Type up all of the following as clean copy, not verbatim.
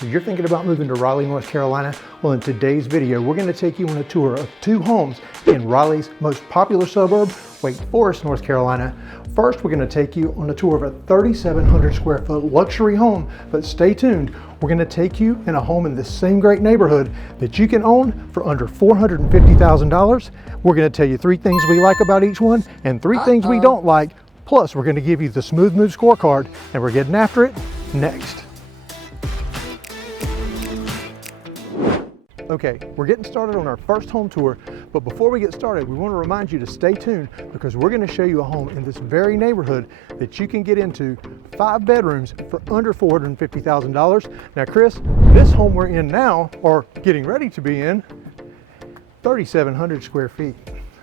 So you're thinking about moving to Raleigh, North Carolina? Well, in today's video, we're going to take you on a tour of 2 homes in Raleigh's most popular suburb, Wake Forest, North Carolina. First, we're going to take you on a tour of a 3,700 square foot luxury home, but stay tuned. We're going to take you in a home in this same great neighborhood that you can own for under $450,000. We're going to tell you 3 things we like about each one and 3 things we don't like. Plus, we're going to give you the Smooth Move scorecard, and we're getting after it next. Okay, we're getting started on our first home tour, but before we get started, we want to remind you to stay tuned because we're going to show you a home in this very neighborhood that you can get into, 5 bedrooms for under $450,000. Now, Chris, this home we're in now, or getting ready to be in, 3,700 square feet.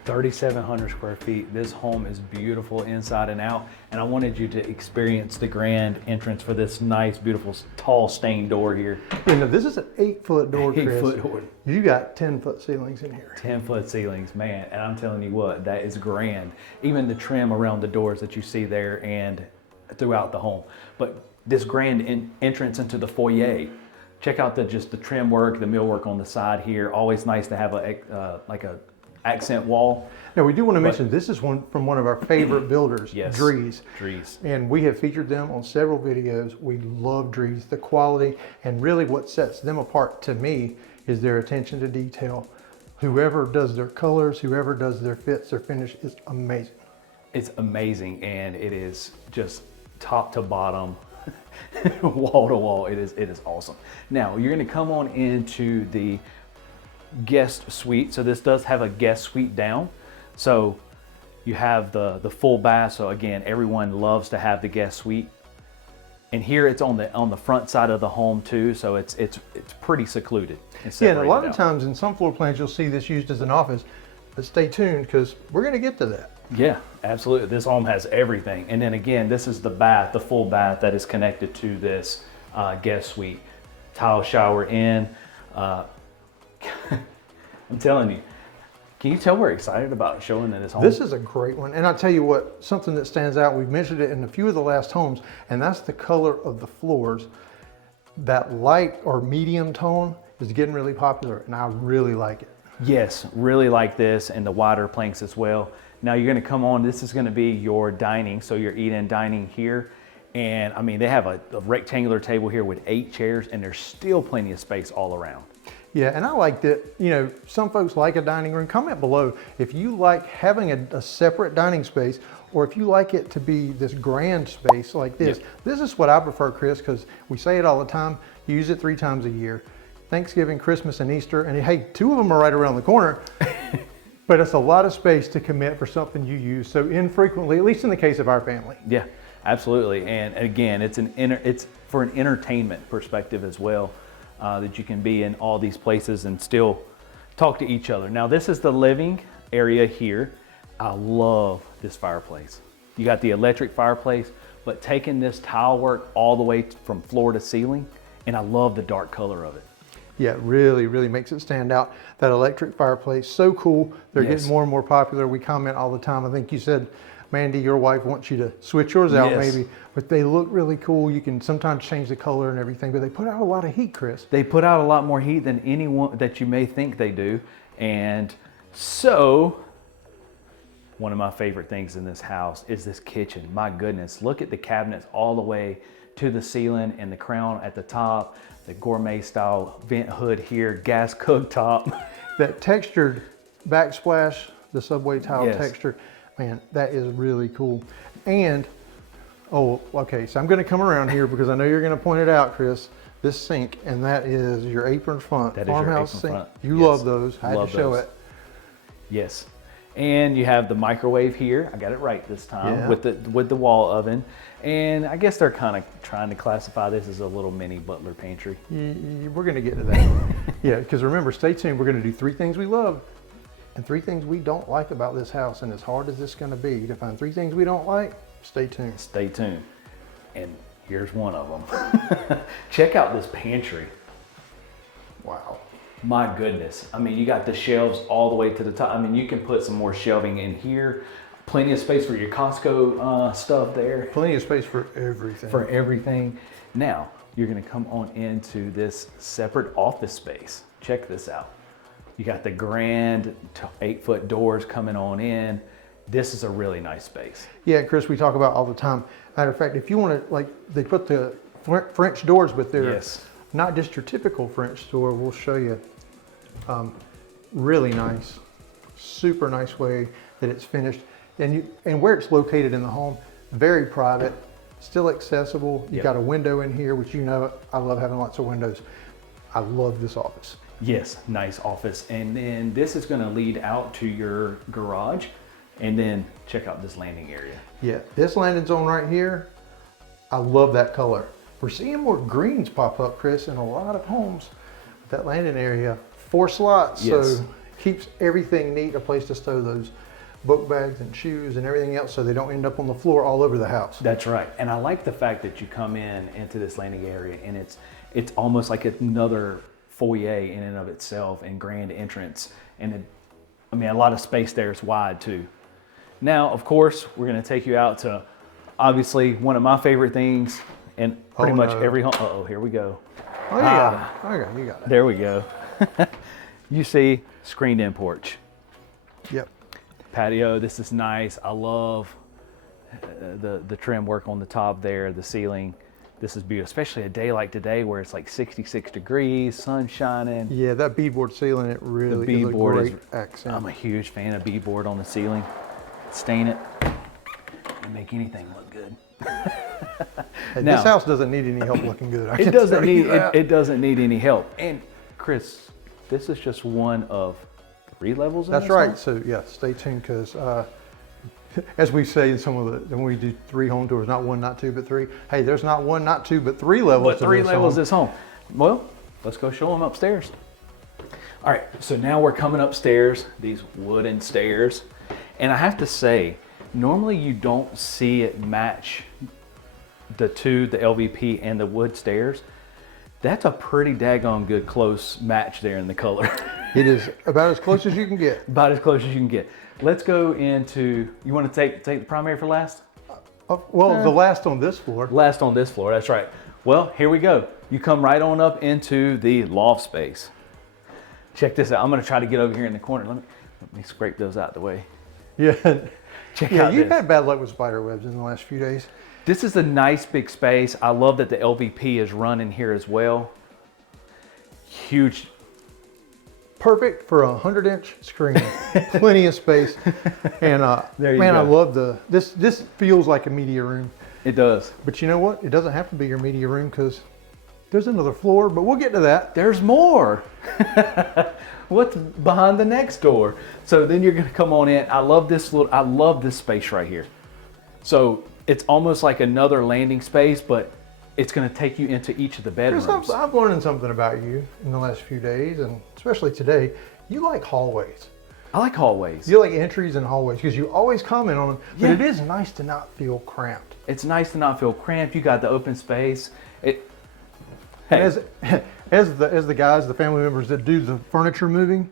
3,700 square feet. This home is beautiful inside and out, and I wanted you to experience the grand entrance for this nice, beautiful, tall stained door here. You know, this is an 8-foot door, Chris. 8-foot door. You got 10-foot ceilings in here. 10-foot ceilings, man, and I'm telling you what, that is grand. Even the trim around the doors that you see there and throughout the home. But this grand entrance into the foyer. Check out the trim work, the millwork on the side here. Always nice to have like a accent wall. Now, we do want to mention this is from one of our favorite builders, yes, Dries. Dries. And we have featured them on several videos. We love Dries, the quality, and really what sets them apart to me is their attention to detail. Whoever does their colors, whoever does their fits, their finish is amazing. It's amazing, and it is just top to bottom, wall to wall. It is awesome. Now, you're going to come on into the guest suite. So this does have a guest suite down. So you have the full bath. So again, everyone loves to have the guest suite. And here it's on the front side of the home too. So it's pretty secluded. Yeah, and a lot of times in some floor plans you'll see this used as an office. But stay tuned because we're going to get to that. Yeah, absolutely. This home has everything. And then again, this is the bath, the full bath that is connected to this guest suite. Tile shower in. I'm telling you, can you tell we're excited about showing this home? This is a great one. And I'll tell you what, something that stands out, we've mentioned it in a few of the last homes, and that's the color of the floors. That light or medium tone is getting really popular, and I really like it. Yes, really like this, and the wider planks as well. Now you're gonna come on, this is gonna be your dining, so your eat-in dining here. And I mean, they have a rectangular table here with 8 chairs, and there's still plenty of space all around. Yeah, and I like that, you know, some folks like a dining room. Comment below if you like having a separate dining space or if you like it to be this grand space like this. Yep. This is what I prefer, Chris, because we say it all the time, you use it 3 times a year. Thanksgiving, Christmas, and Easter, and hey, 2 of them are right around the corner. But it's a lot of space to commit for something you use so infrequently, at least in the case of our family. Yeah, absolutely. And again, it's for an entertainment perspective as well. That you can be in all these places and still talk to each other. Now this is the living area here. I love this fireplace. You got the electric fireplace, but taking this tile work all the way from floor to ceiling, and I love the dark color of it. Yeah, it really, really makes it stand out. That electric fireplace, so cool. They're getting more and more popular. We comment all the time. I think you said, Mandy, your wife wants you to switch yours out maybe, but they look really cool. You can sometimes change the color and everything, but they put out a lot of heat, Chris. They put out a lot more heat than anyone that you may think they do. And so, one of my favorite things in this house is this kitchen. My goodness, look at the cabinets all the way to the ceiling and the crown at the top, the gourmet style vent hood here, gas cooktop. That textured backsplash, the subway tile texture. Man, that is really cool. And, oh, okay, so I'm gonna come around here because I know you're gonna point it out, Chris, this sink, and that is your apron front. That is your apron front. You love those, I had to show it. Yes, and you have the microwave here. I got it right this time with the wall oven. And I guess they're kind of trying to classify this as a little mini butler pantry. We're gonna get to that. Yeah, because remember, stay tuned, we're gonna do 3 things we love and 3 things we don't like about this house. And as hard as this is going to be to find 3 things we don't like, stay tuned. Stay tuned. And here's one of them. Check out this pantry. Wow. My goodness. I mean, you got the shelves all the way to the top. I mean, you can put some more shelving in here. Plenty of space for your Costco stuff there. Plenty of space for everything. Now, you're gonna come on into this separate office space. Check this out. You got the grand 8-foot doors coming on in. This is a really nice space. Yeah, Chris, we talk about all the time. Matter of fact, if you want to, like, they put the French doors, but they're Yes. not just your typical French door. We'll show you. Really nice, super nice way that it's finished, and where it's located in the home, very private, still accessible. You Yep. got a window in here, which, you know, I love having lots of windows. I love this office. Yes, nice office. And then this is gonna lead out to your garage. And then check out this landing area. Yeah, this landing zone right here, I love that color. We're seeing more greens pop up, Chris, in a lot of homes. That landing area, 4 slots, Yes. so keeps everything neat, a place to stow those book bags and shoes and everything else so they don't end up on the floor all over the house. That's right. And I like the fact that you come into this landing area and it's almost like another foyer in and of itself and grand entrance. And I mean, a lot of space there is wide too. Now, of course, we're going to take you out to obviously one of my favorite things in pretty much every home. Uh-oh, here we go. Oh, yeah. Okay, you got it. There we go. You see, screened in porch. Yep. Patio, this is nice. I love the trim work on the top there, the ceiling. This is beautiful, especially a day like today where it's like 66 degrees, sun shining. Yeah, that beadboard ceiling, it really The is a beadboard great is, accent. I'm a huge fan of beadboard on the ceiling. Stain it and make anything look good. Hey, Now, this house doesn't need any help looking good. It doesn't need any help. And Chris, this is just one of 3 levels in That's this right. home? So yeah, stay tuned because as we say in some of the, when we do 3 home tours, not 1, not 2, but 3. Hey, there's not 1, not 2, but 3 levels. But to 3 this levels home. this home. Well, let's go show them upstairs. All right, so now we're coming upstairs, these wooden stairs. And I have to say, normally you don't see it match the LVP and the wood stairs. That's a pretty daggone good close match there in the color. It is about as close as you can get. About as close as you can get. Let's go into, you want to take the primary for last? Well, the last on this floor. Last on this floor, that's right. Well, here we go. You come right on up into the loft space. Check this out. I'm going to try to get over here in the corner. Let me scrape those out the way. Yeah. Check Yeah, out you've this. had bad luck with spider webs in the last few days. This is a nice big space. I love that the LVP is running here as well. Huge. Perfect for a 100-inch screen. Plenty of space. And There you man, go. I love this feels like a media room. It does. But you know what? It doesn't have to be your media room because there's another floor, but we'll get to that. There's more. What's behind the next door? So then you're gonna come on in. I love this space right here. So it's almost like another landing space, but it's gonna take you into each of the bedrooms. I'm learning something about you in the last few days, and especially today. You like hallways. I like hallways. You like entries and hallways because you always comment on them, but Yeah. it is nice to not feel cramped. It's nice to not feel cramped. You got the open space. And Hey, as the guys, the family members that do the furniture moving,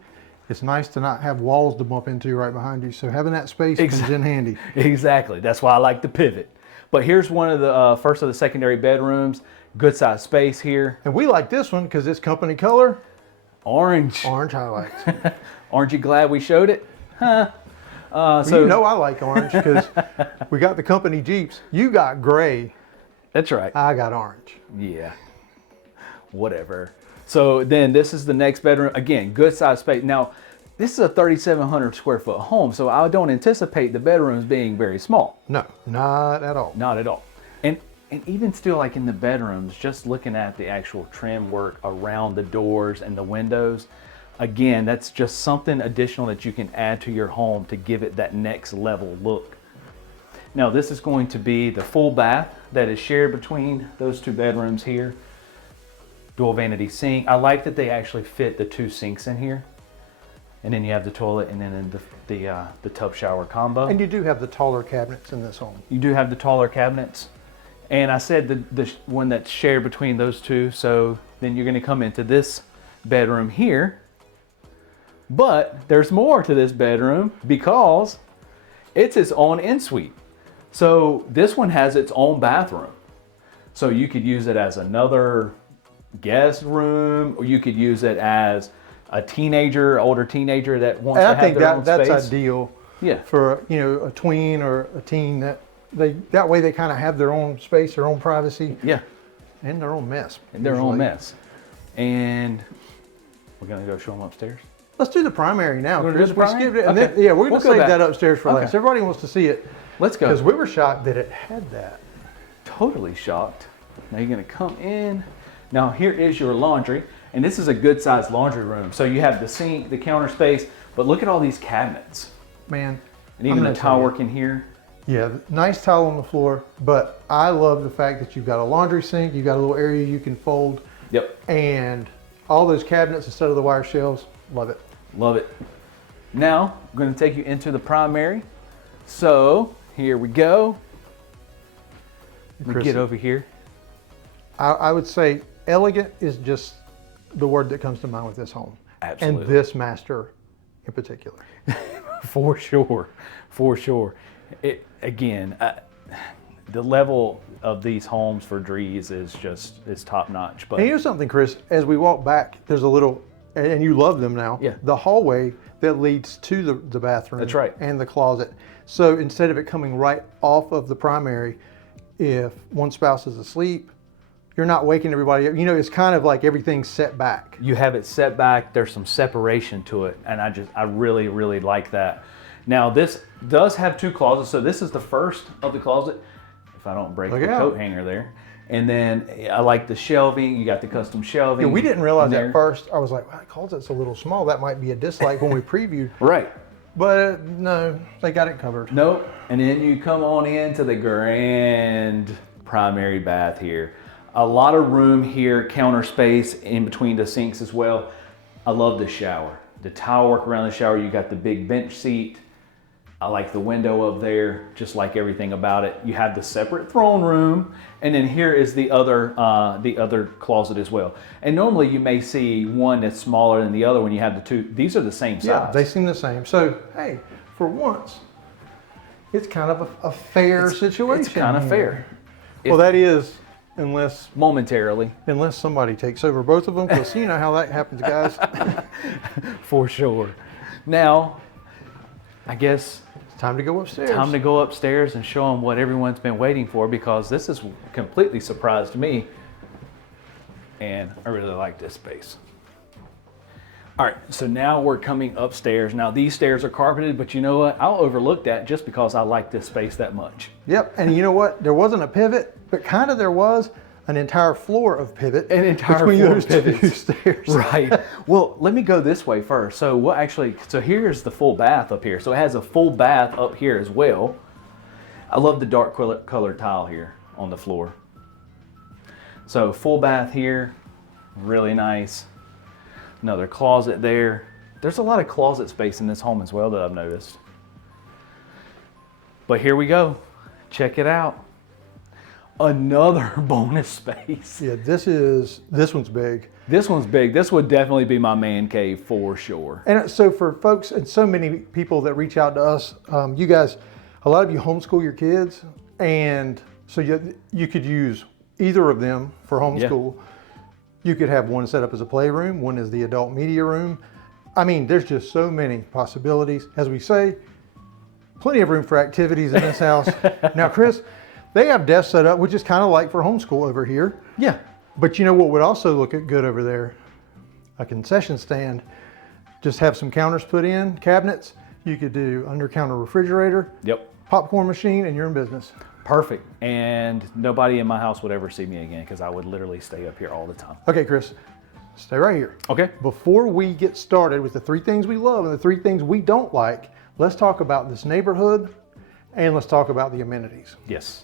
it's nice to not have walls to bump into right behind you. So having that space comes in handy. exactly. That's why I like the pivot. But here's one of the first of the secondary bedrooms. Good size space here. And we like this one because it's company color, Orange. orange highlights. Aren't you glad we showed it? Huh? So you know I like orange because we got the company Jeeps. You got gray, That's right. I got orange. Yeah. Whatever. So then this is the next bedroom. Again, good size space. Now, this is a 3,700 square foot home, so I don't anticipate the bedrooms being very small. No, not at all. Not at all. And even still, like in the bedrooms, just looking at the actual trim work around the doors and the windows, again, that's just something additional that you can add to your home to give it that next level look. Now, this is going to be the full bath that is shared between those 2 bedrooms here. Dual vanity sink. I like that they actually fit the 2 sinks in here. And then you have the toilet and then the tub shower combo. And you do have the taller cabinets in this home. You do have the taller cabinets. And I said the one that's shared between those 2. So then you're gonna come into this bedroom here. But there's more to this bedroom because it's its own ensuite. So this one has its own bathroom. So you could use it as another guest room, or you could use it as a teenager, older teenager that wants to have their own space. That's ideal. Yeah. For a tween or a teen that way they kind of have their own space, their own privacy. Yeah. And their own mess. And their own mess. And we're gonna go show them upstairs. Let's do the primary now, Chris. We skipped it, and okay. then, yeah, we're gonna save back. that upstairs for last. Everybody wants to see it. Let's go. Because we were shocked that it had that. Totally shocked. Now you're gonna come in. Now here is your laundry, and this is a good sized laundry room. So you have the sink, the counter space, but look at all these cabinets. Man. And even the tile work in here. Yeah, nice tile on the floor, but I love the fact that you've got a laundry sink, you've got a little area you can fold. Yep. And all those cabinets instead of the wire shelves, love it. Love it. Now, I'm gonna take you into the primary. So, here we go. Let me get over here. I would say elegant is just the word that comes to mind with this home. Absolutely. And this master in particular. For sure, for sure. Again, the level of these homes for Drees is top notch. But and here's something, Chris. As we walk back, there's a little, and you love them now. Yeah. The hallway that leads to the bathroom. That's right. And the closet. So instead of it coming right off of the primary, if one spouse is asleep, you're not waking everybody up. It's kind of like everything's set back. You have it set back. There's some separation to it, and I really, really like that. Now this does have two closets, so this is the first of the closet. If I don't break the coat hanger there, and then I like the shelving. You got the custom shelving. Yeah, we didn't realize at first. I was like, well, that closet's a little small. That might be a dislike when we previewed. Right. But no, they got it covered. Nope. And then you come on into the grand primary bath here. A lot of room here, counter space in between the sinks as well. I love the shower. The tile work around the shower, you got the big bench seat. I like the window up there, just like everything about it. You have the separate throne room, and then here is the other closet as well. And normally you may see one that's smaller than the other when you have the two. These are the same size. Yeah, they seem the same. So, hey, for once, it's kind of a fair situation. It's kind of fair. Well, that is, unless somebody takes over both of them, because you know how that happens, guys. For sure. Now, I guess it's time to go upstairs. Time to go upstairs and show them what everyone's been waiting for, because this has completely surprised me, and I really like this space. All right, so now we're coming upstairs. Now these stairs are carpeted, but you know what? I'll overlook that just because I like this space that much. Yep, and you know what? There wasn't a pivot, but kind of there was an entire floor of pivot. An entire between floor those of pivots. two stairs. Right. Well, let me go this way first. So here's the full bath up here. So it has a full bath up here as well. I love the dark colored tile here on the floor. So full bath here, really nice. Another closet there. There's a lot of closet space in this home as well that I've noticed. But here we go. Check it out. Another bonus space. Yeah, this one's big. This one's big. This would definitely be my man cave for sure. And so for folks and so many people that reach out to us, you guys, a lot of you homeschool your kids, and so you could use either of them for homeschool. Yeah. You could have one set up as a playroom, one as the adult media room. I mean, there's just so many possibilities. As we say, plenty of room for activities in this house. Now, Chris, they have desks set up, which is kind of like for homeschool over here. Yeah. But you know what would also look good over there? A concession stand. Just have some counters put in, cabinets. You could do under-counter refrigerator. Yep. Popcorn machine, and you're in business. Perfect. And nobody in my house would ever see me again, because I would literally stay up here all the time. Okay, Chris, stay right here. Okay. Before we get started with the 3 things we love and the 3 things we don't like, let's talk about this neighborhood, and let's talk about the amenities. Yes.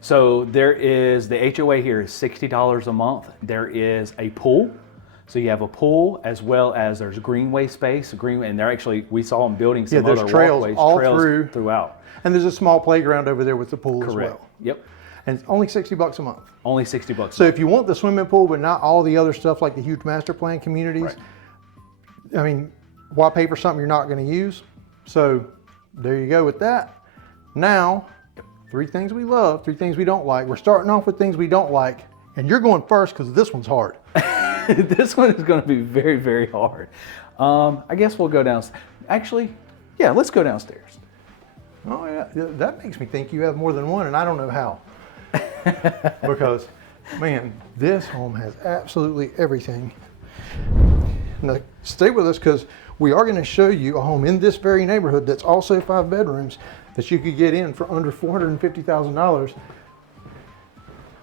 So there is, the HOA here is $60 a month. There is a pool. So you have a pool, as well as there's greenway space, and they're actually, we saw them building some other trails walkways, throughout. And there's a small playground over there with the pool as well. Yep. And it's only $60 a month. Only $60. So if you want the swimming pool, but not all the other stuff like the huge master plan communities, right. I mean, why pay for something you're not going to use? So there you go with that. Now, 3 things we love, 3 things we don't like. We're starting off with things we don't like, and you're going first because this one's hard. This one is going to be very, very hard. I guess we'll go downstairs. Actually, yeah, let's go downstairs. Oh yeah, that makes me think you have more than one, and I don't know how. Because, man, this home has absolutely everything. Now, stay with us because we are going to show you a home in this very neighborhood that's also 5 bedrooms that you could get in for under $450,000.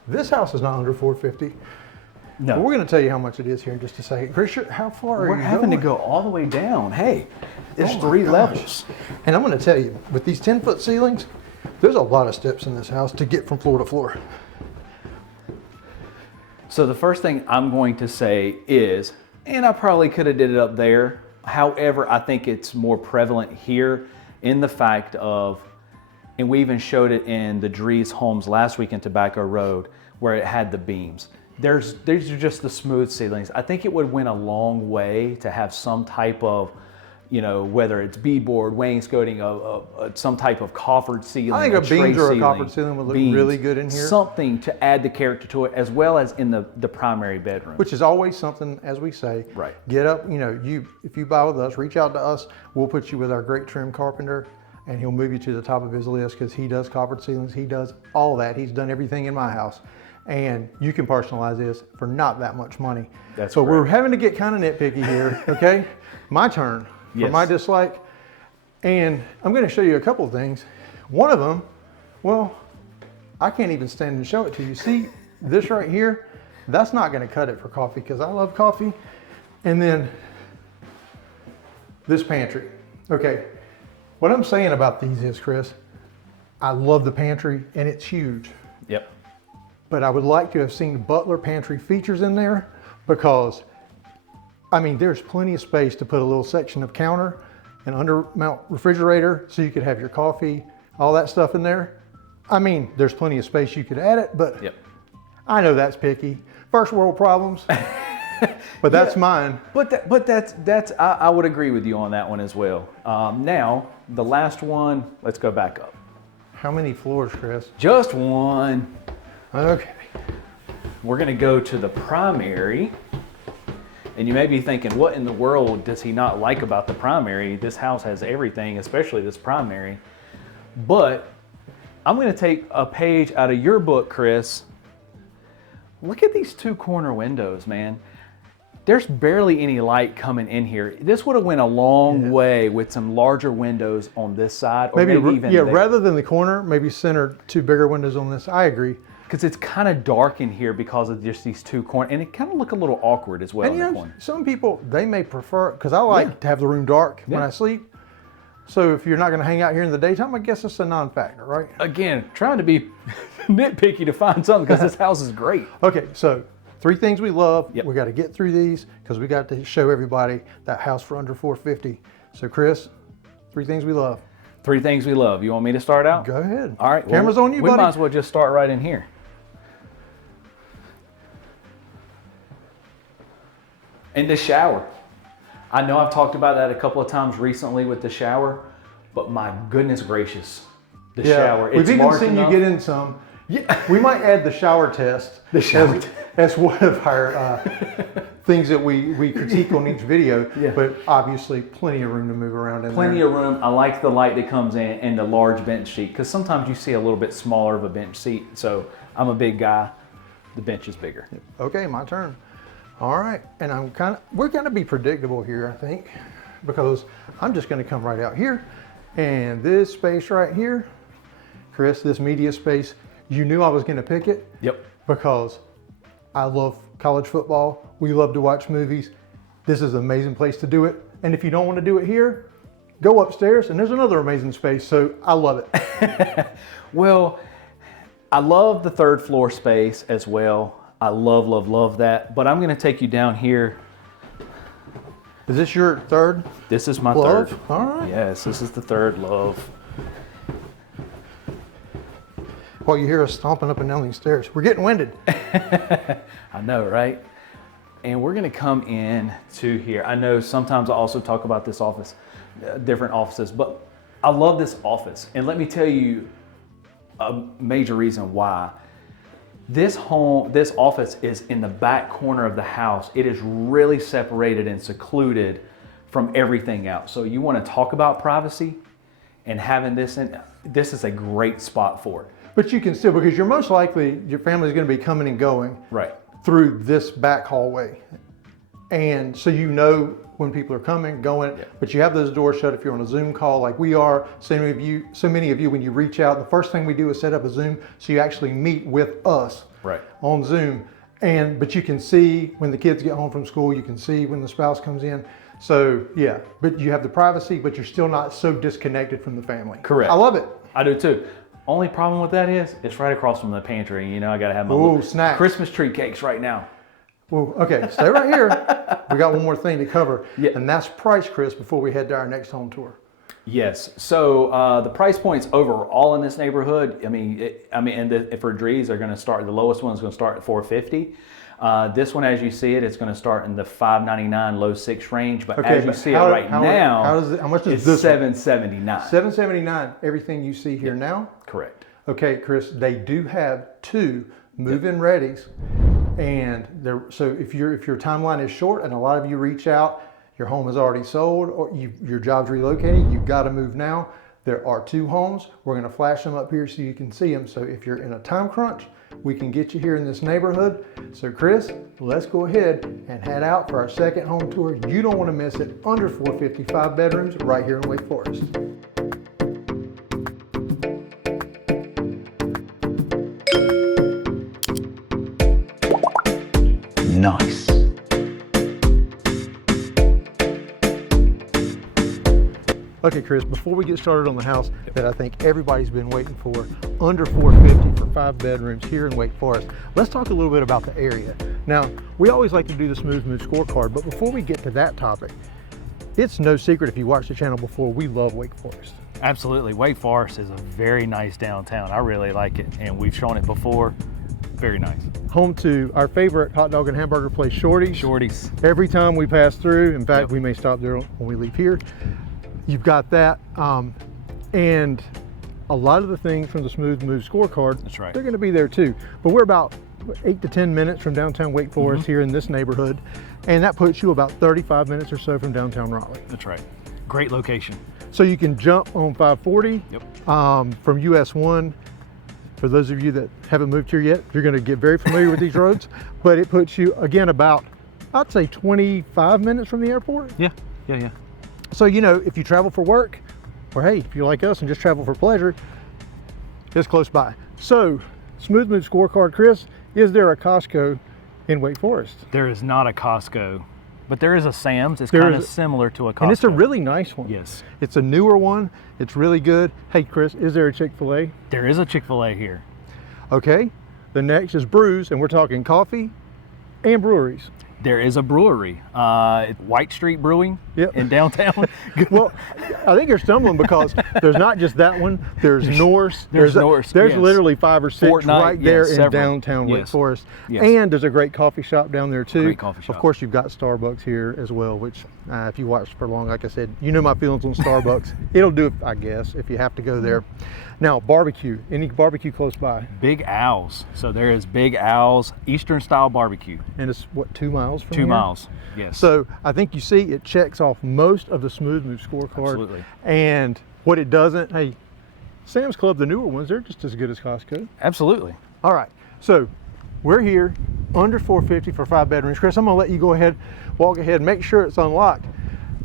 This house is not under $450,000. No. But we're going to tell you how much it is here in just a second. Chris, how far are you going? We're having to go all the way down. Hey, it's 3 levels. And I'm going to tell you, with these 10-foot ceilings, there's a lot of steps in this house to get from floor to floor. So the first thing I'm going to say is, and I probably could have did it up there. However, I think it's more prevalent here in the fact of, and we even showed it in the Dries homes last week in Tobacco Road, where it had the beams. These are just the smooth ceilings. I think it would went a long way to have some type of, whether it's beadboard, wainscoting, some type of coffered ceiling. I think a beams or a coffered ceiling would look really good in here. Something to add the character to it, as well as in the primary bedroom. Which is always something, as we say, right. Get up, if you buy with us, reach out to us. We'll put you with our great trim carpenter, and he'll move you to the top of his list because he does coffered ceilings. He does all that. He's done everything in my house. And you can personalize this for not that much money. That's so correct. We're having to get kind of nitpicky here, okay? My turn for my dislike. And I'm going to show you a couple of things. One of them, well, I can't even stand and show it to you. See this right here? That's not going to cut it for coffee because I love coffee. And then this pantry. Okay, what I'm saying about these is, Chris, I love the pantry and it's huge. Yep. But I would like to have seen butler pantry features in there because, there's plenty of space to put a little section of counter, an undermount refrigerator, so you could have your coffee, all that stuff in there. There's plenty of space you could add it, but yep. I know that's picky. First world problems, but that's mine. But that's I would agree with you on that one as well. Now, the last one, let's go back up. How many floors, Chris? Just one. Okay. We're gonna go to the primary. And you may be thinking, what in the world does he not like about the primary? This house has everything, especially this primary. But I'm gonna take a page out of your book, Chris. Look at these 2 corner windows, man. There's barely any light coming in here. This would have went a long way with some larger windows on this side, or maybe even there. Rather than the corner, maybe center 2 bigger windows on this. I agree. Because it's kind of dark in here because of just these 2 corners, and it kind of look a little awkward as well in the corner. Some people, they may prefer, because I like to have the room dark when I sleep. So if you're not going to hang out here in the daytime, I guess it's a non-factor, right? Again, trying to be nitpicky to find something because this house is great. Okay, so 3 things we love. Yep. We got to get through these because we got to show everybody that house for under $450,000. So Chris, 3 things we love. 3 things we love. You want me to start out? Go ahead. All right. Camera's on you, buddy. We might as well just start right in here. And the shower. I know I've talked about that a couple of times recently with the shower, but my goodness gracious, the shower. We've even seen you get in some. Yeah, we might add the shower test as one of our things that we critique on each video. Yeah. But obviously, plenty of room to move around in there. Plenty of room. I like the light that comes in and the large bench seat because sometimes you see a little bit smaller of a bench seat. So I'm a big guy. The bench is bigger. Okay, my turn. All right, and we're gonna be predictable here, I think, because I'm just gonna come right out here, and this space right here, Chris, this media space, you knew I was gonna pick it. Yep. Because I love college football. We love to watch movies. This is an amazing place to do it. And if you don't want to do it here, go upstairs, and there's another amazing space. So I love it. Well, I love the 3rd floor space as well. I love, love, love that. But I'm going to take you down here. Is this your 3rd? This is my love? 3rd. All right. Yes, this is the 3rd love. Well, you hear us stomping up and down these stairs. We're getting winded. I know, right? And we're going to come in to here. I know sometimes I also talk about this office, different offices, but I love this office. And let me tell you, a major reason why. This office is in the back corner of the house. It is really separated and secluded from everything else. So you want to talk about privacy and having this in, this is a great spot for it. But you can still, because you're most likely, your family's going to be coming and going Right. through this back hallway. And so you know when people are coming, going, but you have those doors shut if you're on a Zoom call like we are. So many of you, when you reach out, the first thing we do is set up a Zoom so you actually meet with us on Zoom. But you can see when the kids get home from school, you can see when the spouse comes in. So yeah, but you have the privacy, but you're still not so disconnected from the family. Correct. I love it. I do too. Only problem with that is it's right across from the pantry. You know, I gotta have my little snacks. Christmas tree cakes right now. Well, okay, stay right here. We got one more thing to cover, Yeah. and that's price, Chris, before we head to our next home tour. Yes. So the price points overall in this neighborhood, and for Drees are going to start. The lowest one is going to start at $450. This one, as you see it, it's going to start in the $599, low $6 range. But as you see it right now, how much is it's this? $779. $779. Everything you see here now. Correct. Okay, Chris. They do have 2 move-in readies, and so if your timeline is short, and a lot of you reach out, your home is already sold, or your job's relocating, you've got to move now. There are 2 homes. We're going to flash them up here so you can see them. So if you're in a time crunch, we can get you here in this neighborhood. So Chris, let's go ahead and head out for our second home tour. You don't want to miss it. Under $450, 5 bedrooms right here in Wake Forest. Nice. Okay, Chris, before we get started on the house that I think everybody's been waiting for, under $450 for 5 bedrooms here in Wake Forest, let's talk a little bit about the area. Now, we always like to do the Smooth Move scorecard, but before we get to that topic, it's no secret if you watched the channel before, we love Wake Forest. Absolutely. Wake Forest is a very nice downtown. I really like it, and we've shown it before. Very nice. Home to our favorite hot dog and hamburger place, Shorty's. Shorty's. Every time we pass through, in fact, we may stop there when we leave here. You've got that, and a lot of the things from the Smooth Move scorecard, That's right. they're going to be there too. But we're about 8 to 10 minutes from downtown Wake Forest here in this neighborhood, and that puts you about 35 minutes or so from downtown Raleigh. That's right. Great location. So you can jump on 540 from US 1. For those of you that haven't moved here yet, you're going to get very familiar with these roads, but it puts you again about, I'd say 25 minutes from the airport. Yeah. So, you know, if you travel for work, or hey, if you're like us and just travel for pleasure, it's close by. So, Smooth Move scorecard, Chris, is there a Costco in Wake Forest? There is not a Costco, but there is a Sam's. It's kind of similar to a Costco. And it's a really nice one. Yes. It's a newer one. It's really good. Hey, Chris, is there a Chick-fil-A? There is a Chick-fil-A here. Okay. The next is brews, and we're talking coffee and breweries. There is a brewery, White Street Brewing in downtown. Well, I think you're stumbling because there's not just that one. There's Norse. There's Norse. There's literally 5 or 6 Fortnite, right there in several. downtown Wake Forest. Yes. And there's a great coffee shop down there too. Great coffee shop. Of course, you've got Starbucks here as well, which if you watched for long, like I said, you know my feelings on Starbucks. It'll do it, I guess, if you have to go there. Now, barbecue. Any barbecue close by? Big Owl's. So there is Big Owl's Eastern style barbecue. And it's what, 2 miles from 2 here? miles. Yes. So I think you see it checks off most of the Smooth Move scorecard. Absolutely. And what it doesn't, hey, Sam's Club, the newer ones, they're just as good as Costco. Absolutely. All right, so we're here under $450 for 5 bedrooms. Chris, I'm gonna let you go ahead, walk ahead, make sure it's unlocked.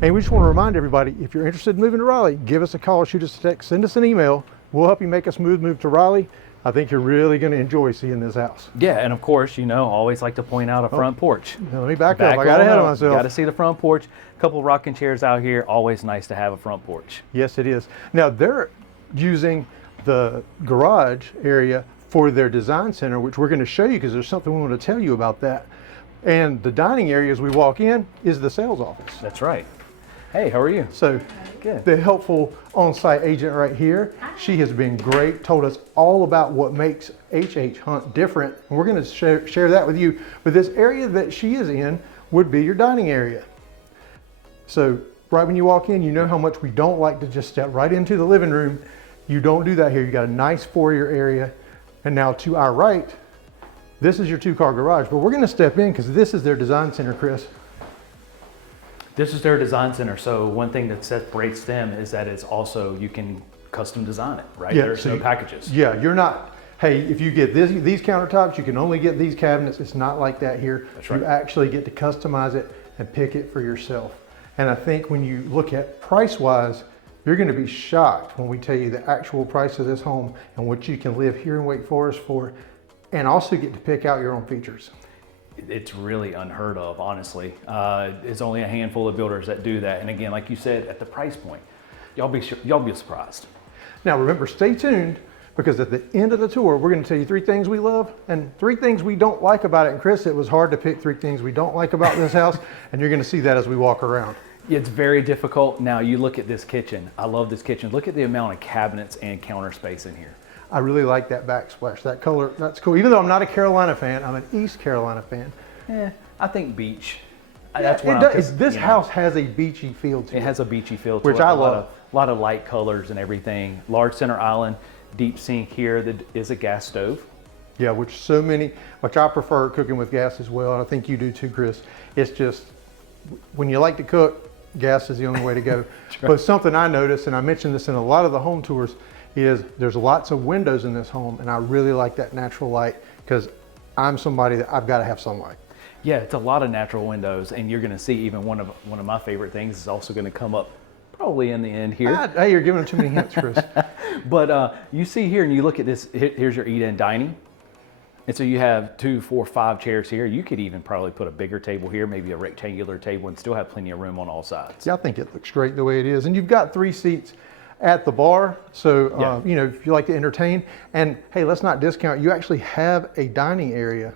And we just wanna remind everybody, if you're interested in moving to Raleigh, give us a call, shoot us a text, send us an email. We'll help you make a smooth move to Raleigh. I think you're really going to enjoy seeing this house. Yeah, and of course, you know, always like to point out a front porch. Now, let me back up. I got ahead of myself. Got to see the front porch. A couple of rocking chairs out here. Always nice to have a front porch. Yes, it is. Now, they're using the garage area for their design center, which we're going to show you because there's something we want to tell you about that. And the dining area as we walk in is the sales office. That's right. Hey, how are you? So Good. the helpful on-site agent right here, she has been great, told us all about what makes H.H. Hunt different. And we're going to share that with you. But this area that she is in would be your dining area. So right when you walk in, you know how much we don't like to just step right into the living room. You don't do that here. You got a nice foyer area. And now to our right, this is your 2-car garage, but we're gonna step in because this is their design center, Chris. This is their design center. So one thing that separates them is that it's also, you can custom design it, right? Yeah, There's so no packages. Yeah, you're not, hey, if you get these countertops, you can only get these cabinets. It's not like that here. That's right. You actually get to customize it and pick it for yourself. And I think when you look at price-wise, you're gonna be shocked when we tell you the actual price of this home and what you can live here in Wake Forest for, and also get to pick out your own features. It's really unheard of, honestly. There's only a handful of builders that do that. And again, like you said, at the price point, y'all be surprised. Now remember, stay tuned, because at the end of the tour, we're gonna tell you 3 things we love and 3 things we don't like about it. And Chris, it was hard to pick 3 things we don't like about this house, and you're gonna see that as we walk around. It's very difficult. Now you look at this kitchen. I love this kitchen. Look at the amount of cabinets and counter space in here. I really like that backsplash, that color, that's cool. Even though I'm not a Carolina fan, I'm an East Carolina fan. I think beach. That's what this house has a beachy feel to it. It has a beachy feel to it. Which I love. A lot of light colors and everything. Large center island, deep sink here. That is a gas stove. Yeah, which I prefer cooking with gas as well. And I think you do too, Chris. It's just, when you like to cook, gas is the only way to go. Right. But something I noticed, and I mentioned this in a lot of the home tours, is there's lots of windows in this home, and I really like that natural light, because I'm somebody that I've got to have sunlight. Yeah, it's a lot of natural windows, and you're going to see even one of my favorite things is also going to come up probably in the end here. Hey, you're giving too many hints, Chris. But you see here, and you look at this. Here's your eat-in dining, and so you have 2, 4, 5 chairs here. You could even probably put a bigger table here, maybe a rectangular table, and still have plenty of room on all sides. Yeah, I think it looks great the way it is, and you've got 3 seats at the bar, so Yeah. you know, if you like to entertain. And hey, let's not discount, you actually have a dining area.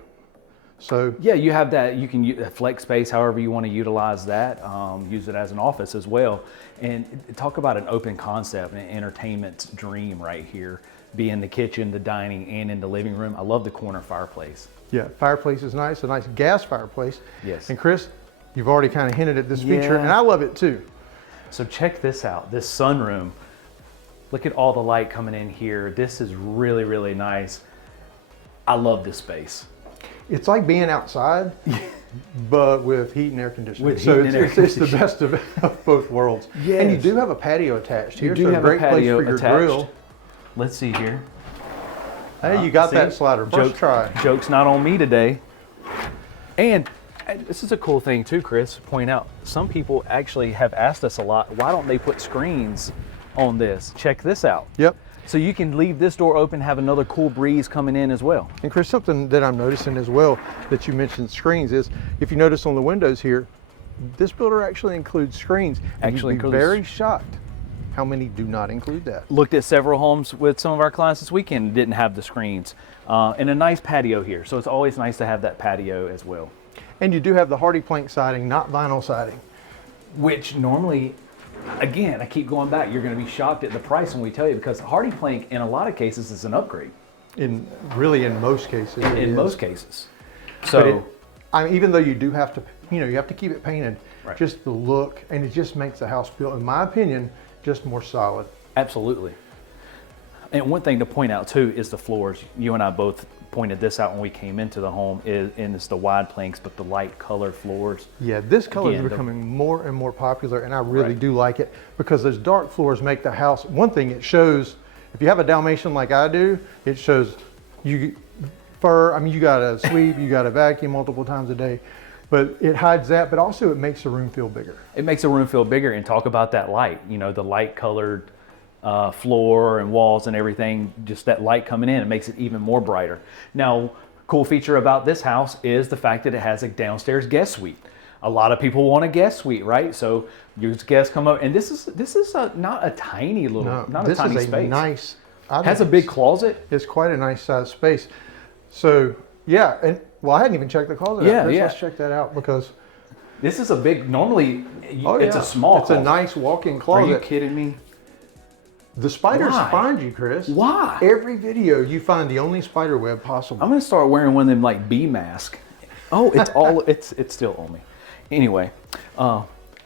So yeah, you have that. You can use flex space however you want to utilize that. Use it as an office as well. And talk about an open concept, an entertainment dream right here. Be in the kitchen, the dining, and in the living room. I love the corner fireplace. yeah, fireplace is nice, a nice gas fireplace. Yes. And Chris, you've already kind of hinted at this feature, Yeah. and I love it too. So check this out, this sunroom. Look at all the light coming in here. This is really, really nice. I love this space. It's like being outside, but with heat and air conditioning. With So heat and air it's the best of both worlds. Yes. And you do have a patio attached here, You do so a have a great place patio for your attached. grill. Let's see here. Hey, you got See? that slider. First try. Joke's not on me today. And this is a cool thing too, Chris, point out. Some people actually have asked us a lot, why don't they put screens on this? Check this out. Yep. So you can leave this door open, have another cool breeze coming in as well. And Chris, something that I'm noticing as well that you mentioned screens is, if you notice on the windows here, this builder actually includes screens. And Actually you'd be includes- very shocked how many do not include that. Looked at several homes with some of our clients this weekend, didn't have the screens. And a nice patio here. So it's always nice to have that patio as well. And you do have the hardy plank siding, not vinyl siding. Which normally, again, I keep going back, you're gonna be shocked at the price when we tell you, because hardy plank in a lot of cases is an upgrade. In most cases. it In is. most cases. But So, I mean, even though you do have to, you have to keep it painted, Right. just the look, and it just makes the house feel, in my opinion, just more solid. absolutely. And one thing to point out too is the floors. You and I both pointed this out when we came into the home, and it's the wide planks, but the light colored floors. Yeah, this color is Again, becoming more and more popular, and I really Right. do like it, because those dark floors make the house, one thing it shows, if you have a Dalmatian like I do, it shows you fur, I mean, you gotta sweep, you gotta vacuum multiple times a day, but it hides that, but also it makes the room feel bigger. It makes the room feel bigger, and talk about that light, the light colored floor and walls and everything, just that light coming in, it makes it even more brighter. Now, cool feature about this house is the fact that it has a downstairs guest suite. A lot of people want a guest suite, right? So your guests come up, and this is not a tiny little, No, not a this tiny is a space. nice, I Has a think big closet. it's quite a nice size space. So yeah, and well, I hadn't even checked the closet Yeah, out. Chris, yeah. Let's check that out, because This is a big. Normally, oh, it's yeah. a small. It's closet. a nice walk-in Are closet. you kidding me? The spiders Why? find you, Chris. Why? Every video you find the only spider web possible. I'm gonna start wearing one of them like bee mask. Oh, it's all it's still on me. Anyway,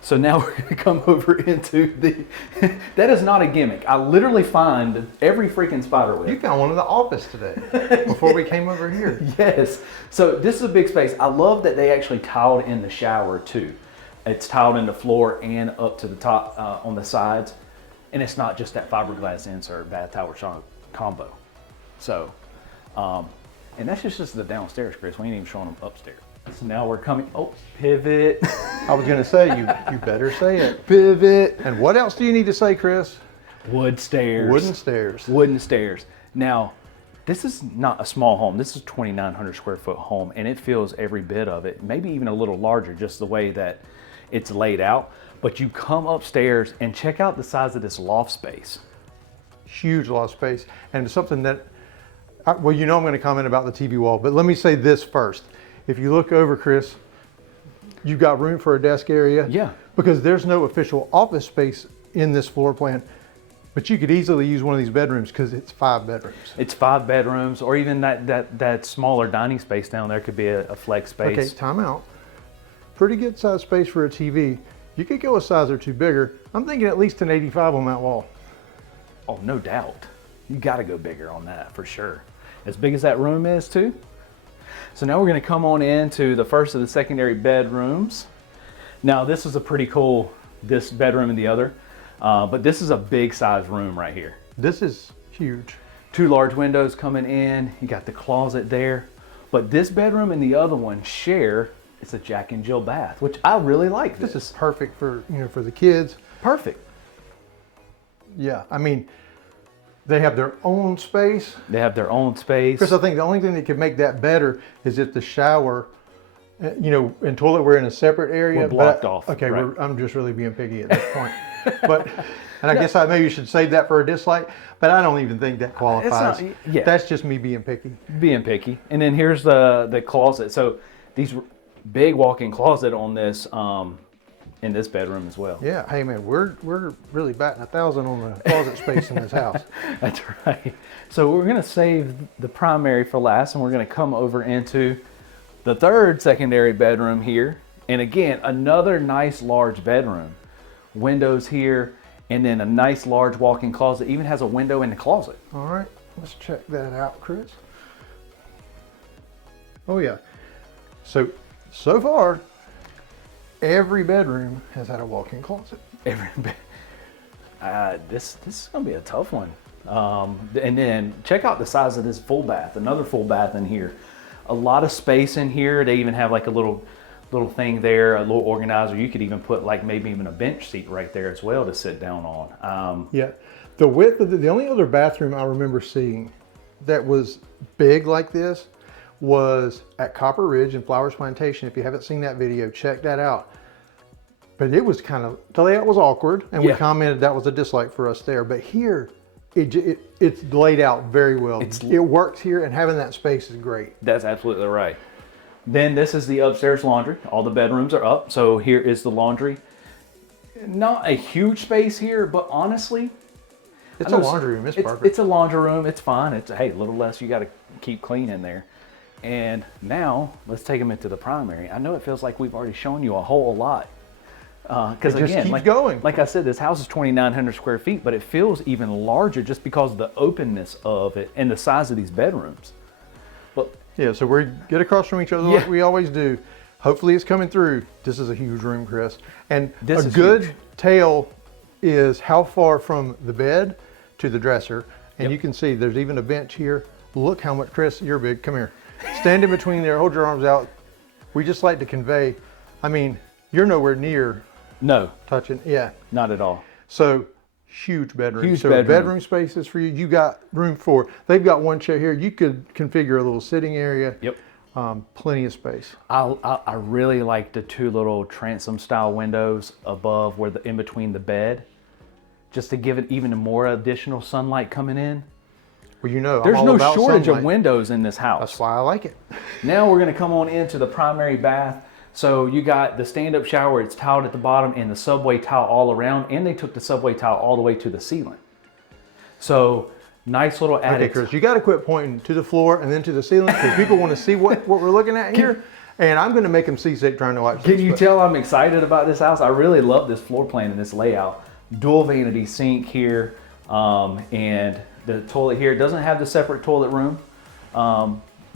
So now we're gonna come over into the, that is not a gimmick. I literally find every freaking spider web. You found one in the office today before we came over here. Yes. So this is a big space. I love that they actually tiled in the shower too. It's tiled in the floor and up to the top on the sides. And it's not just that fiberglass insert bath towel combo. So, and that's just the downstairs, Chris. We ain't even showing them upstairs. So now we're coming, oh, pivot. I was gonna say, you better say it. Pivot. And what else do you need to say, Chris? Wood stairs. Wooden stairs. Wooden stairs. Now, this is not a small home. This is a 2,900 square foot home, and it feels every bit of it, maybe even a little larger, just the way that it's laid out. But you come upstairs and check out the size of this loft space. Huge loft space. And it's something that, well, you know I'm gonna comment about the TV wall, but let me say this first. If you look over, Chris, you've got room for a desk area. Yeah. Because there's no official office space in this floor plan, but you could easily use one of these bedrooms because it's 5 bedrooms. It's 5 bedrooms, or even that smaller dining space down there could be a flex space. Okay, time out. Pretty good size space for a TV. You could go a size or two bigger. I'm thinking at least an 85 on that wall. Oh, no doubt. You gotta go bigger on that for sure. As big as that room is too. So now we're gonna come on into the first of the secondary bedrooms. Now this is a pretty cool, this bedroom and the other, but this is a big size room right here. This is huge. 2 large windows coming in, you got the closet there. But this bedroom and the other one share, it's a Jack and Jill bath, which I really like. This is perfect for, for the kids. Perfect. Yeah, I mean, they have their own space. They have their own space. Chris, I think the only thing that could make that better is if the shower, and toilet were in a separate area. We're blocked off. Okay, right. I'm just really being picky at this point. And I guess I maybe should save that for a dislike, but I don't even think that qualifies. Yeah. That's just me being picky. Being picky. And then here's the closet. So these big walk-in closet on this, in this bedroom as well. Yeah, hey man, we're really batting 1,000 on the closet space in this house. That's right. So we're gonna save the primary for last, and we're gonna come over into the third secondary bedroom here. And again, another nice large bedroom. Windows here, and then a nice large walk-in closet. Even has a window in the closet. All right, let's check that out, Chris. Oh yeah. So far, every bedroom has had a walk-in closet. This is gonna be a tough one. And then check out the size of this full bath. Another full bath in here. A lot of space in here. They even have like a little thing there, a little organizer. You could even put like maybe even a bench seat right there as well to sit down on. Yeah, the width of the only other bathroom I remember seeing that was big like this was at Copper Ridge and Flowers Plantation. If you haven't seen that video, check that out. But it was the layout was awkward, and we commented that was a dislike for us there. But here, it's laid out very well. It works here, and having that space is great. That's absolutely right. Then this is the upstairs laundry. All the bedrooms are up, so here is the laundry. Not a huge space here, but honestly, it's a laundry room. It's perfect. It's a laundry room. It's fine. It's hey, a little less you got to keep clean in there. And now let's take them into the primary. I know it feels like we've already shown you a whole lot. Because again, like I said, this house is 2,900 square feet, but it feels even larger just because of the openness of it and the size of these bedrooms. But yeah, so we get across from each other like we always do. Hopefully it's coming through. This is a huge room, Chris. And a good tell is how far from the bed to the dresser. And you can see there's even a bench here. Look how much, Chris, you're big, come here. Stand in between there, hold your arms out. We just like to convey, I mean, you're nowhere near touching, not at all. So huge bedroom. Bedroom spaces for you. You got room for, they've got one chair here. You could configure a little sitting area. Yep. Plenty of space. I really like the 2 little transom style windows above where in between the bed, just to give it even more additional sunlight coming in. Well, you know, there's no shortage of windows in this house. That's why I like it. Now we're gonna come on into the primary bath. So you got the stand-up shower, it's tiled at the bottom, and the subway tile all around, and they took the subway tile all the way to the ceiling. So nice little added. Okay, Chris, you gotta quit pointing to the floor and then to the ceiling because people wanna see what we're looking at here. And I'm gonna make him seasick trying to watch Can this, you but- tell I'm excited about this house? I really love this floor plan and this layout. Dual vanity sink here, and the toilet here. It doesn't have the separate toilet room,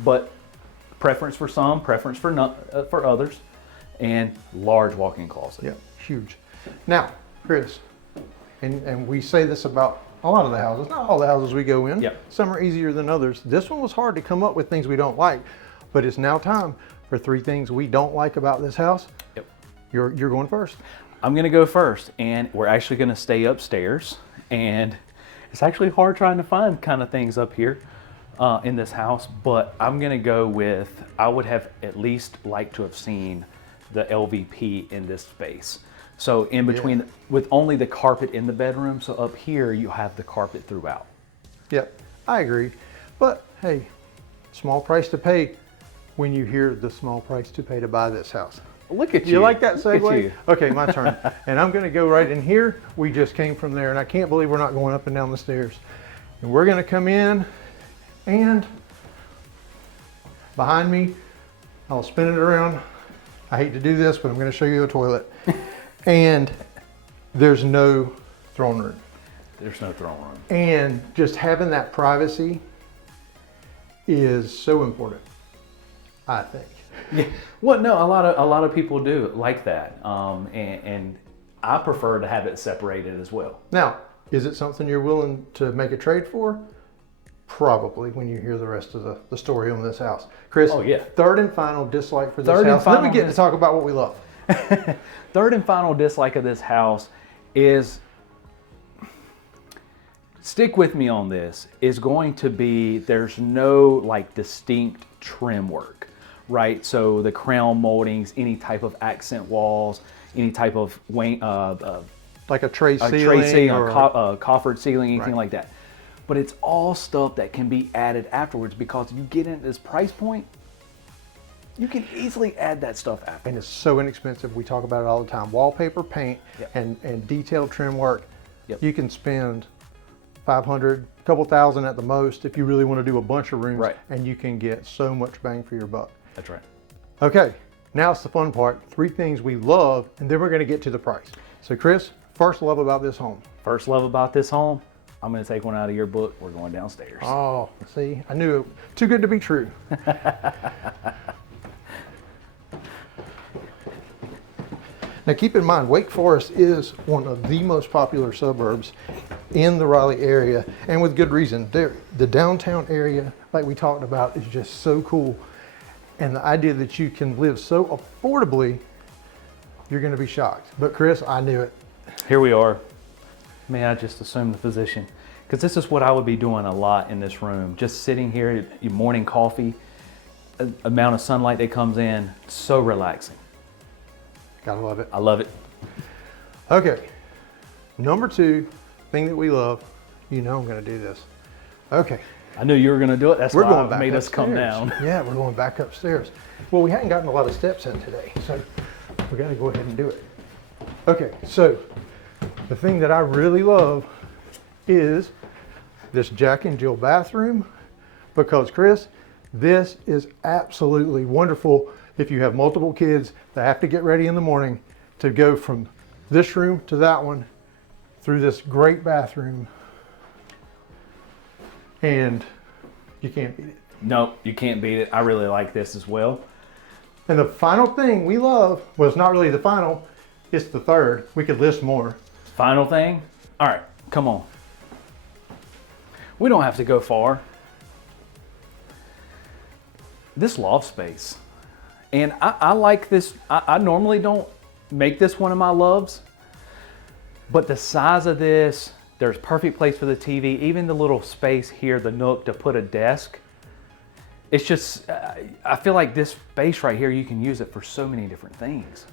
but preference for some, preference for for others, and large walk-in closet. Yeah, huge. Now, Chris, and we say this about a lot of the houses, not all the houses we go in. Yep. Some are easier than others. This one was hard to come up with things we don't like, but it's now time for 3 things we don't like about this house. Yep. You're going first. I'm gonna go first, and we're actually gonna stay upstairs, and it's actually hard trying to find kind of things up here in this house, but I'm gonna go with, I would have at least liked to have seen the LVP in this space. So in between, with only the carpet in the bedroom, so up here you have the carpet throughout. Yep, I agree. But hey, small price to pay when you hear the small price to pay to buy this house. Look at you. You like that Look at segue? you. Okay, my turn. And I'm gonna go right in here. We just came from there, and I can't believe we're not going up and down the stairs. And we're gonna come in, and behind me, I'll spin it around. I hate to do this, but I'm gonna show you a toilet. And there's no throne room. There's no throne room. And just having that privacy is so important, I think. Yeah. Well, no, a lot of people do like that, and I prefer to have it separated as well. Now, is it something you're willing to make a trade for? Probably, when you hear the rest of the story on this house. Chris, Oh, yeah. third and final dislike for this Third and house. Then we final get to talk about what we love. Third and final dislike of this house is, stick with me on this, is going to be there's no like distinct trim work, right? So the crown moldings, any type of accent walls, any type of Like a tray a ceiling, tray ceiling, or a coffered ceiling, anything Right. like that. But it's all stuff that can be added afterwards, because if you get into this price point, you can easily add that stuff after. and it's so inexpensive. We talk about it all the time. Wallpaper, paint, Yep. and detailed trim work. Yep. You can spend 500, a couple thousand at the most if you really want to do a bunch of rooms, Right. and you can get so much bang for your buck. That's right. Okay, now it's the fun part. 3 things we love, and then we're going to get to the price. So Chris, first love about this home. First love about this home, I'm going to take one out of your book. We're going downstairs. Oh, see, I knew it. Too good to be true. Now keep in mind, Wake Forest is one of the most popular suburbs in the Raleigh area, and with good reason. The downtown area, like we talked about, is just so cool. And the idea that you can live so affordably, you're gonna be shocked. But Chris, I knew it. Here we are. May I just assume the position? Because this is what I would be doing a lot in this room. Just sitting here, your morning coffee, amount of sunlight that comes in, so relaxing. Gotta love it. I love it. Okay, number 2 thing that we love, you know I'm gonna do this. Okay, I knew you were going to do it. That's we're why going I back made upstairs. us come down. Yeah, we're going back upstairs. Well, we hadn't gotten a lot of steps in today, so we gotta go ahead and do it. Okay, so the thing that I really love is this Jack and Jill bathroom, because Chris, this is absolutely wonderful if you have multiple kids that have to get ready in the morning to go from this room to that one through this great bathroom, and you can't beat it. No, you can't beat it. I really like this as well. And the final thing we love, well, it's not really the final, it's the third. We could list more. Final thing. All right, come on. We don't have to go far. This loft space. And I like this. I normally don't make this one of my loves, but the size of this, there's perfect place for the TV, even the little space here, the nook to put a desk. It's just, I feel like this space right here, you can use it for so many different things.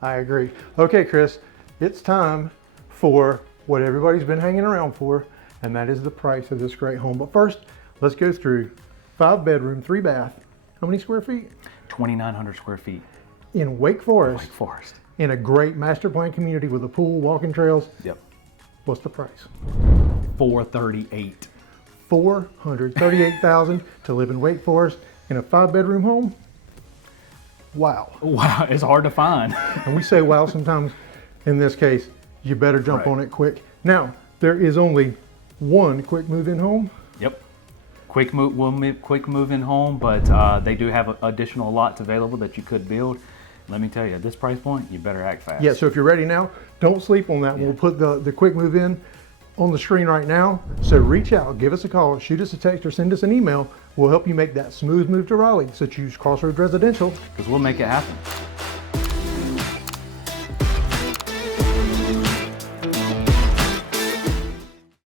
I agree. Okay, Chris, it's time for what everybody's been hanging around for, and that is the price of this great home. But first, let's go through 5 bedroom, 3 bath. How many square feet? 2,900 square feet. In Wake Forest, Wake Forest. in a great master plan community with a pool, walking trails. Yep. What's the price? $438,000. $438,000 to live in Wake Forest in a 5 bedroom home. wow. Wow, it's hard to find. And we say wow sometimes. In this case, you better jump Right. on it quick. Now, there is only one quick move-in home. Yep. Quick move in home, but they do have additional lots available that you could build. Let me tell you, at this price point, you better act fast. Yeah, so if you're ready now, don't sleep on that. We'll put the quick move-in on the screen right now. So reach out, give us a call, shoot us a text, or send us an email. We'll help you make that smooth move to Raleigh. So choose Crossroads Residential. Because we'll make it happen.